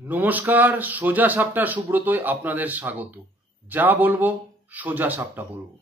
নমস্কার, সোজা সাপটা সুব্রতয় আপনাদের স্বাগত। যা বলবো সোজা সাপটা বলবো।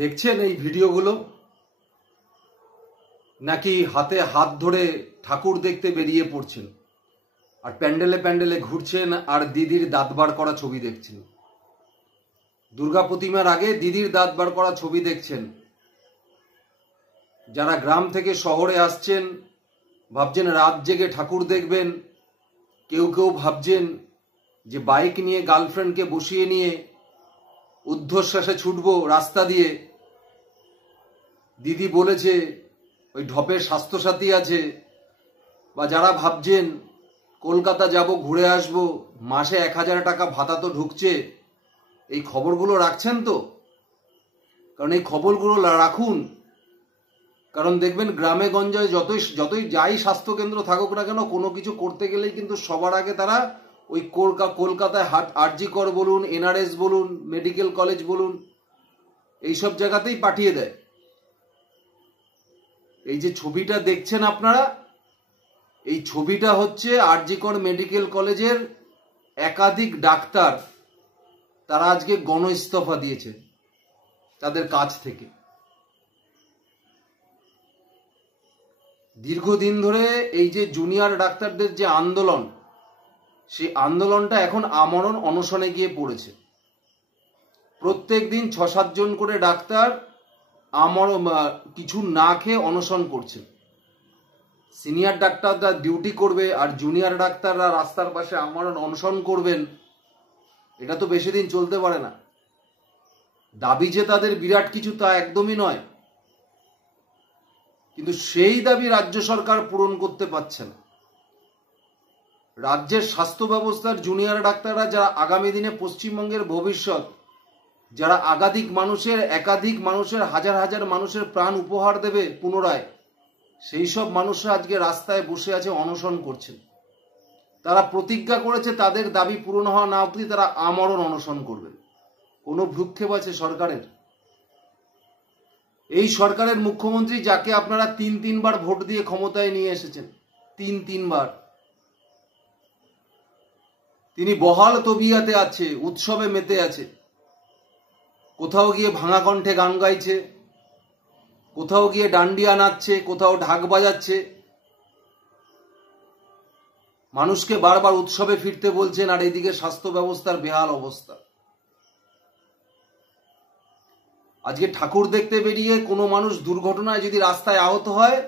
দেখছেন এই ভিডিওগুলো, নাকি হাতে হাত ধরে ঠাকুর দেখতে বেরিয়ে পড়ছেন আর প্যান্ডেলে প্যান্ডেলে ঘুরছেন আর দিদির দাঁত বার করা ছবি দেখছেন? দুর্গা প্রতিমার আগে দিদির দাঁত বার করা ছবি দেখছেন। যারা গ্রাম থেকে শহরে আসছেন ভাবছেন রাত জেগে ঠাকুর দেখবেন, কেউ কেউ ভাবছেন যে বাইক নিয়ে গার্লফ্রেন্ডকে বসিয়ে নিয়ে ঊর্ধ্বশ্বাসে ছুটবো রাস্তা দিয়ে। দিদি বলেছে ওই ঢপের স্বাস্থ্যসাথী আছে, বা যারা ভাবছেন কলকাতা যাব ঘুরে আসব, মাসে 1000 টাকা ভাতা তো ঢুকছে, এই খবরগুলো রাখছেন তো? কারণ এই খবরগুলো রাখুন, কারণ দেখবেন গ্রামে গঞ্জে যতই যাই স্বাস্থ্যকেন্দ্র থাকুক না কেন, কোনো কিছু করতে গেলেই কিন্তু সবার আগে তারা ওই কলকাতায় আরজিকর বলুন, এনআরএস বলুন, মেডিকেল কলেজ বলুন, এইসব জায়গাতেই পাঠিয়ে দেয়। এই যে ছবিটা দেখছেন আপনারা, এই ছবিটা হচ্ছে আরজিকর মেডিকেল কলেজের একাধিক ডাক্তার, তারা আজকে গণ ইস্তফা দিয়েছে তাদের কাজ থেকে। দীর্ঘদিন ধরে এই যে জুনিয়র ডাক্তারদের যে আন্দোলন, সেই আন্দোলনটা এখন আমরণ অনশনে গিয়ে পড়েছে। প্রত্যেক দিন 6-7 জন করে ডাক্তার কিছু না খেয়ে অনশন করছে। সিনিয়র ডাক্তাররা ডিউটি করবে আর জুনিয়র ডাক্তাররা রাস্তার পাশে আমরণ অনশন করবেন, এটা তো বেশি দিন চলতে পারে না। দাবি যে তাদের বিরাট কিছু তা একদমই নয়, কিন্তু সেই দাবি রাজ্য সরকার পূরণ করতে পারছে না। রাজ্যের স্বাস্থ্য ব্যবস্থার জুনিয়র ডাক্তাররা যারা আগামী দিনে পশ্চিমবঙ্গের ভবিষ্যৎ, যারা একাধিক মানুষের হাজার হাজার মানুষের প্রাণ উপহার দেবে পুনরায়, সেই সব মানুষরা আজকে রাস্তায় বসে আছে, অনশন করছেন। তারা প্রতিজ্ঞা করেছে তাদের দাবি পূরণ হওয়া না অবধি তারা আমরণ অনশন করবেন। কোনো ভ্রুক্ষেপ আছে সরকারের? এই সরকারের মুখ্যমন্ত্রী, যাকে আপনারা 3-3 বার ভোট দিয়ে ক্ষমতায় নিয়ে এসেছেন, 3 বার, তিনি বহাল তবিয়াতে আছে, উৎসবে মেতে আছে। কোথাও গিয়ে ভাঙা কণ্ঠে গান গাইছে, কোথাও গিয়ে ডান্ডিয়া নাচছে, কোথাও ঢাক বাজাচ্ছে, মানুষকে বারবার উৎসবে ফিরতে বলছেন, আর এদিকে স্বাস্থ্য ব্যবস্থার বেহাল অবস্থা। আজকে ঠাকুর দেখতে বেরিয়ে কোনো মানুষ দুর্ঘটনায় যদি রাস্তায় আহত হয়,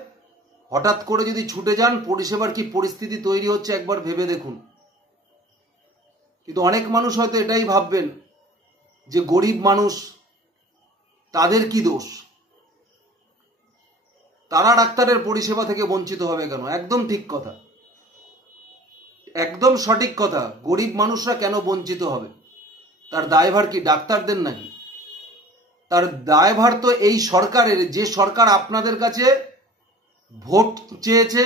হঠাৎ করে যদি ছুটে যান, পরিষেবার কি পরিস্থিতি তৈরি হচ্ছে একবার ভেবে দেখুন। কিন্তু অনেক মানুষ হয়তো এটাই ভাববেন যে গরিব মানুষ, তাদের কি দোষ, তারা ডাক্তারের পরিষেবা থেকে বঞ্চিত হবে কেন? একদম ঠিক কথা, একদম সঠিক কথা। গরিব মানুষরা কেন বঞ্চিত হবে? তার দায়ভার কি ডাক্তারদের নাকি? তার দায়ভার তো এই সরকারের, যে সরকার আপনাদের কাছে ভোট চেয়েছে,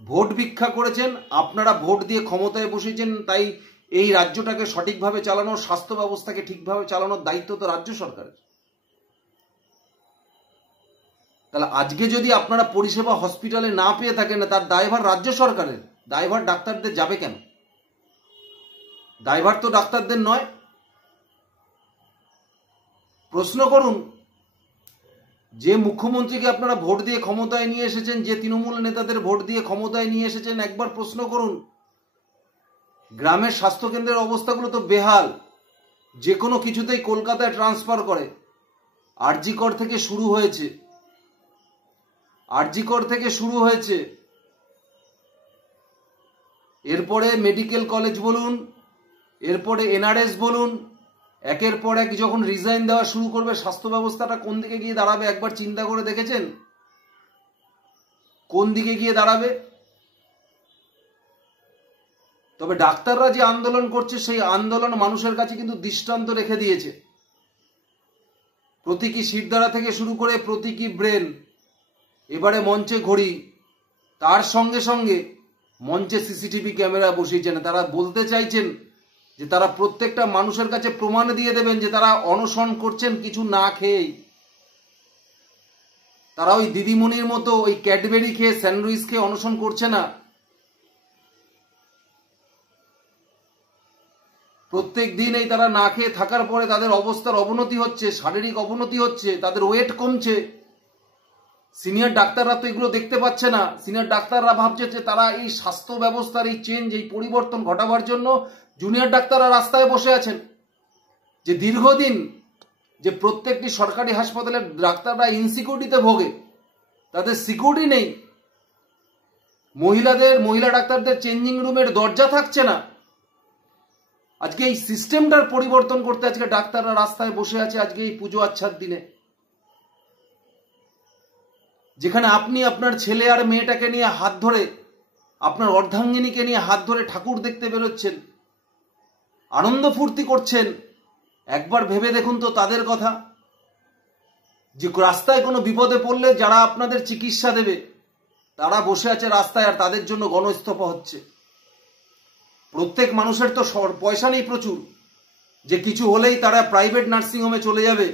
ভোট ভিক্ষা করেছেন, আপনারা ভোট দিয়ে ক্ষমতায় বসেছেন। তাই এই রাজ্যটাকে সঠিকভাবে চালানো, স্বাস্থ্য ব্যবস্থাকে ঠিকভাবে চালানোর দায়িত্ব তো রাজ্য সরকারের। তাহলে আজকে যদি আপনারা পরিষেবা হসপিটালে না পেয়ে থাকেন, তার দায়ভার রাজ্য সরকারের, দায়ভার ডাক্তারদের যাবে কেন? দায়ভার তো ডাক্তারদের নয়। প্রশ্ন করুন, যে মুখ্যমন্ত্রীকে আপনারা ভোট দিয়ে ক্ষমতায় নিয়ে এসেছেন, যে তৃণমূল নেতাদের ভোট দিয়ে ক্ষমতায় নিয়ে এসেছেন, একবার প্রশ্ন করুন, গ্রামের স্বাস্থ্যকেন্দ্রের অবস্থাগুলো তো বেহাল। যে কোনো কিছুতেই কলকাতায় ট্রান্সফার করে। আরজিকর থেকে শুরু হয়েছে, এরপরে মেডিকেল কলেজ বলুন, এরপরে এনআরএস বলুন, একের পর এক যখন রিজাইন দেওয়া শুরু করবে, স্বাস্থ্য ব্যবস্থাটা কোন দিকে গিয়ে দাঁড়াবে একবার চিন্তা করে দেখেছেন? কোন দিকে গিয়ে দাঁড়াবে? তবে ডাক্তাররা যে আন্দোলন করছে সেই আন্দোলন মানুষের কাছে কিন্তু দৃষ্টান্ত রেখে দিয়েছে। প্রতীকী শিরদাঁড়া থেকে শুরু করে প্রতীকী ব্রেন, এবারে মঞ্চে ঘড়ি, তার সঙ্গে সঙ্গে মঞ্চে সিসিটিভি ক্যামেরা বসিয়েছেন। তারা বলতে চাইছেন যে তারা প্রত্যেকটা মানুষের কাছে প্রমাণ দিয়ে দেবেন যে তারা অনশন করছেন কিছু না খেয়েই। তারা ওই দিদিমণির মতো ওই ক্যাডবেরি খেয়ে স্যান্ডউইচ খেয়ে অনশন করছে না। প্রত্যেক দিন এই তারা না খেয়ে থাকার পরে তাদের অবস্থার অবনতি হচ্ছে, শারীরিক অবনতি হচ্ছে, তাদের ওয়েট কমছে। সিনিয়র ডাক্তাররা তো এগুলো দেখতে পাচ্ছে না। সিনিয়র ডাক্তাররা ভাবছে যে তারা এই স্বাস্থ্য ব্যবস্থার এই চেঞ্জ, এই পরিবর্তন ঘটাবার জন্য জুনিয়র ডাক্তাররা রাস্তায় বসে আছেন। যে দীর্ঘদিন যে প্রত্যেকটি সরকারি হাসপাতালের ডাক্তাররা ইনসিকিউরিটিতে ভোগে, তাদের সিকিউরিটি নেই, মহিলা ডাক্তারদের চেঞ্জিং রুমের দরজা থাকছে না। আজকে এই সিস্টেমটার পরিবর্তন করতে আজকে ডাক্তাররা রাস্তায় বসে আছে আজকে এই পুজো আচ্ছার দিনে, যেখানে আপনি আপনার ছেলে আর মেয়েটাকে নিয়ে হাত ধরে, আপনার অর্ধাঙ্গিনীকে নিয়ে হাত ধরে ঠাকুর দেখতে বেরোচ্ছেন, আনন্দ ফুর্তি করছেন। একবার ভেবে দেখুন তো তাদের কথা, যে রাস্তায় কোনো বিপদে পড়লে যারা আপনাদের চিকিৎসা দেবে তারা বসে আছে রাস্তায় আর তাদের জন্য গণস্তফা হচ্ছে। প্রত্যেক মানুষের তো পয়সা নেই প্রচুর, যে কিছু হলেই তারা প্রাইভেট নার্সিংহোমে চলে যাবে।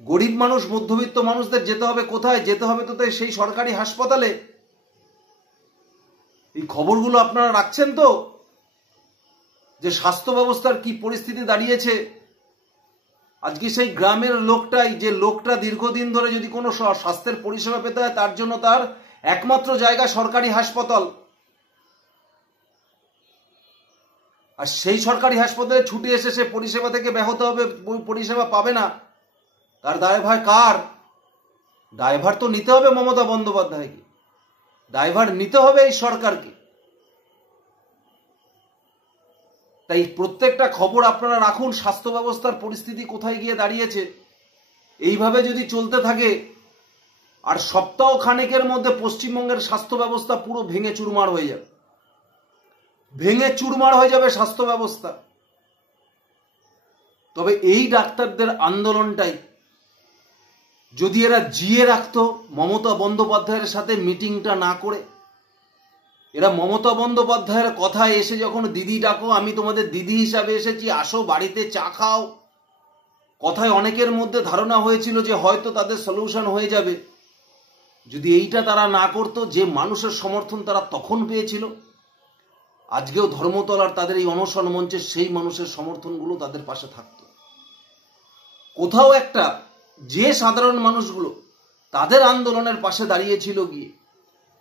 গরিব মানুষ, মধ্যবিত্ত মানুষদের যেতে হবে কোথায়? যেতে হবে তো সেই সরকারি হাসপাতালে। এই খবরগুলো আপনারা রাখছেন তো, যে স্বাস্থ্য ব্যবস্থার কি পরিস্থিতি দাঁড়িয়েছে। আজকে সেই গ্রামের লোকটাই, যে লোকটা দীর্ঘদিন ধরে যদি কোনো স্বাস্থ্যের পরিষেবা পেতে হয় তার জন্য তার একমাত্র জায়গা সরকারি হাসপাতাল, আর সেই সরকারি হাসপাতালে ছুটে এসে সে পরিষেবা থেকে ব্যাহত হবে, পরিষেবা পাবে না। তার দায়ভার কার? দায়ভার তো নিতে হবে মমতা বন্দ্যোপাধ্যায়কে, দায়ভার নিতে হবে এই সরকারকে। তাই প্রত্যেকটা খবর আপনারা রাখুন, স্বাস্থ্য ব্যবস্থার পরিস্থিতি কোথায় গিয়ে দাঁড়িয়েছে। এইভাবে যদি চলতে থাকে আর সপ্তাহ খানেকের মধ্যে পশ্চিমবঙ্গের স্বাস্থ্য ব্যবস্থা পুরো ভেঙে চুরমার হয়ে যাবে, ভেঙে চুরমার হয়ে যাবে স্বাস্থ্য ব্যবস্থা। তবে এই ডাক্তারদের আন্দোলনটাই যদি এরা জিয়ে রাখতো, মমতা বন্দ্যোপাধ্যায়ের সাথে মিটিংটা না করে, এরা মমতা বন্দ্যোপাধ্যায়ের কথায় এসে যখন দিদি ডাকো, আমি তোমাদের দিদি হিসাবে এসেছি, আসো বাড়িতে চা খাও, কথায় অনেকের মধ্যে ধারণা হয়েছিল যে হয়তো তাদের সলিউশন হয়ে যাবে। যদি এইটা তারা না করতো, যে মানুষের সমর্থন তারা তখন পেয়েছিল, আজকেও ধর্মতলার তাদের এই অনশন মঞ্চে সেই মানুষের সমর্থনগুলো তাদের পাশে থাকতো। কোথাও একটা যে সাধারণ মানুষগুলো তাদের আন্দোলনের পাশে দাঁড়িয়েছিল গিয়ে,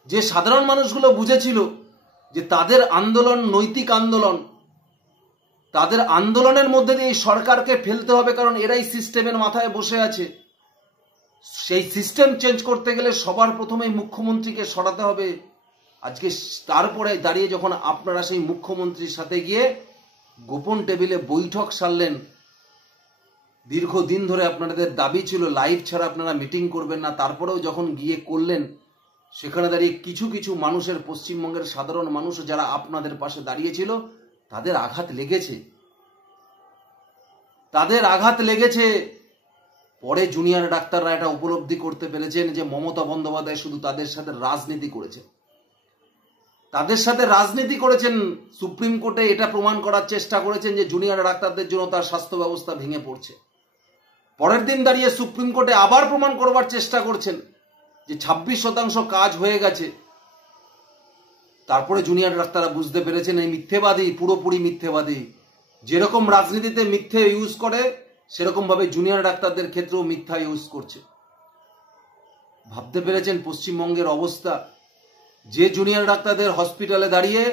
যে সাধারণ মানুষগুলো বুঝেছিল যে তাদের আন্দোলন নৈতিক আন্দোলন, তাদের আন্দোলনের মধ্যে দিয়ে এই সরকারকে ফেলতে হবে, কারণ এরাই সিস্টেমের মাথায় বসে আছে। সেই সিস্টেম চেঞ্জ করতে গেলে সবার প্রথমেই মুখ্যমন্ত্রীকে সরাতে হবে। আজকে তারপরে দাঁড়িয়ে যখন আপনারা সেই মুখ্যমন্ত্রীর সাথে গিয়ে গোপন টেবিলে বৈঠক সারলেন, দীর্ঘদিন ধরে আপনাদের দাবি ছিল লাইভ ছাড়া আপনারা মিটিং করবেন না, তারপরেও যখন গিয়ে করলেন, সেখানে দাঁড়িয়ে কিছু কিছু মানুষের, পশ্চিমবঙ্গের সাধারণ মানুষ যারা আপনাদের পাশে দাঁড়িয়েছিল, তাদের আঘাত লেগেছে, তাদের আঘাত লেগেছে। পরে জুনিয়র ডাক্তাররা এটা উপলব্ধি করতে পেরেছেন যে মমতা বন্দ্যোপাধ্যায় শুধু তাদের সাথে রাজনীতি করেছেন, তাদের সাথে রাজনীতি করেছেন। সুপ্রিম কোর্টে এটা প্রমাণ করার চেষ্টা করেছেন যে জুনিয়র ডাক্তারদের জন্য তার স্বাস্থ্য ব্যবস্থা ভেঙে পড়ছে। পরের দিন দাঁড়িয়ে সুপ্রিম কোর্টে আবার প্রমাণ করবার চেষ্টা করছেন যে 26% কাজ হয়ে গেছে। তারপরে জুনিয়র ডাক্তাররা বুঝতে পেরেছেন এই মিথ্যেবাদী, পুরোপুরি মিথ্যেবাদী। যেরকম রাজনীতিতে মিথ্যে ইউজ করে, সেরকম ভাবে জুনিয়র ডাক্তারদের ক্ষেত্রেও মিথ্যা ইউজ করছে। ভাবতে পেরেছেন পশ্চিমবঙ্গের অবস্থা। যে জুনিয়র ডাক্তারদের হসপিটালে দাঁড়িয়ে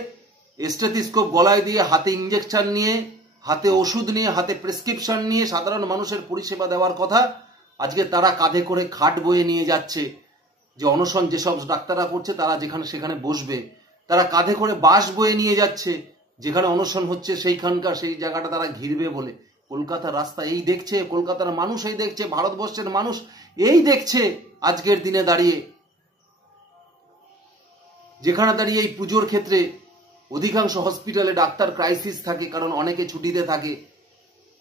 স্টেথিস্কোপ গলায় দিয়ে, হাতে ইঞ্জেকশন নিয়ে, হাতে ওষুধ নিয়ে, হাতে প্রেসক্রিপশন নিয়ে সাধারণ মানুষের পরিষেবা দেওয়ার কথা, আজকে তারা কাঁধে করে খাট বয়ে নিয়ে যাচ্ছে যে অনশন যেসব ডাক্তাররা করছে তারা যেখানে সেখানে বসবে। তারা কাঁধে করে বাস বয়ে নিয়ে যাচ্ছে, যেখানে অনশন হচ্ছে সেইখানকার সেই জায়গাটা তারা ঘিরবে বলে। কলকাতার রাস্তা এই দেখছে, কলকাতার মানুষ এই দেখছে, ভারতবর্ষের মানুষ এই দেখছে আজকের দিনে দাঁড়িয়ে, যেখানে দাঁড়িয়ে এই পুজোর ক্ষেত্রে অধিকাংশ হসপিটালে ডাক্তার ক্রাইসিস থাকে, কারণ অনেকে ছুটিতে থাকে,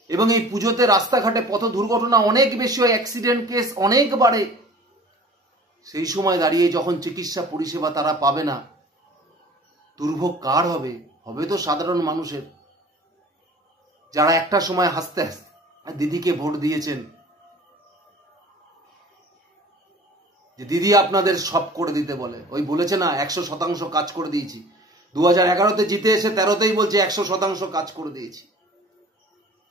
এবং এই পুজোতে রাস্তাঘাটে পথ দুর্ঘটনা অনেক বেশি হয়, অ্যাক্সিডেন্ট কেস অনেক বাড়ে। সেই সময় দাঁড়িয়ে যখন চিকিৎসা পরিষেবা তারা পাবে না, দুর্ভোগ কার হবে? হবে তো সাধারণ মানুষের, যারা একটা সময় হাসতে হাসতে দিদিকে ভোট দিয়েছেন যে দিদি আপনাদের সব করে দিতে বলে। ওই বলেছে না 100% কাজ করে দিয়েছি, 2011-তে জিতে এসে 13-তেই বলছে 100% কাজ করে দিয়েছি।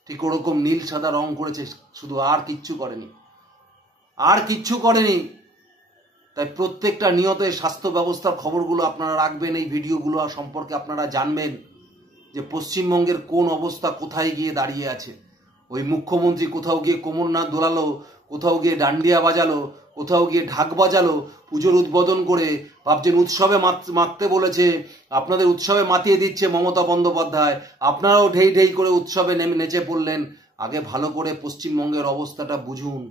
ঠিক ওরকম নীল সাদা রং করেছে, শুধু আর কিচ্ছু করেনি, আর কিচ্ছু করেনি। তাই প্রত্যেকটা নিয়ত এই স্বাস্থ্য ব্যবস্থার খবরগুলো আপনারা রাখবেন, এই ভিডিওগুলো সম্পর্কে আপনারা জানবেন যে পশ্চিমবঙ্গের কোন অবস্থা, কোথায় গিয়ে দাঁড়িয়ে আছে। ওই মুখ্যমন্ত্রী কোথাও গিয়ে কোমর না দোলালো, কোথাও গিয়ে ডান্ডিয়া বাজালো, কোথাও গিয়ে ঢাক বাজালো, পুজোর উদ্বোধন করে ভাবছেন উৎসবে মাততে বলেছে, আপনাদের উৎসবে মাতিয়ে দিচ্ছে মমতা বন্দ্যোপাধ্যায়, আপনারাও ঢেই ঢেই করে উৎসবে নেচে পড়লেন। আগে ভালো করে পশ্চিমবঙ্গের অবস্থাটা বুঝুন,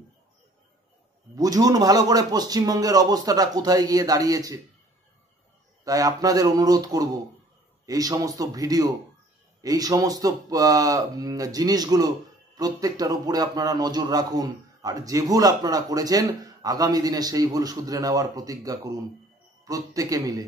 বুঝুন ভালো করে পশ্চিমবঙ্গের অবস্থাটা কোথায় গিয়ে দাঁড়িয়েছে। তাই আপনাদের অনুরোধ করব, এই সমস্ত ভিডিও, এই সমস্ত জিনিসগুলো প্রত্যেকটার উপরে আপনারা নজর রাখুন, আর যে ভুল আপনারা করেছেন আগামী দিনে সেই ভুল শুধরে নেওয়ার প্রতিজ্ঞা করুন প্রত্যেকে মিলে।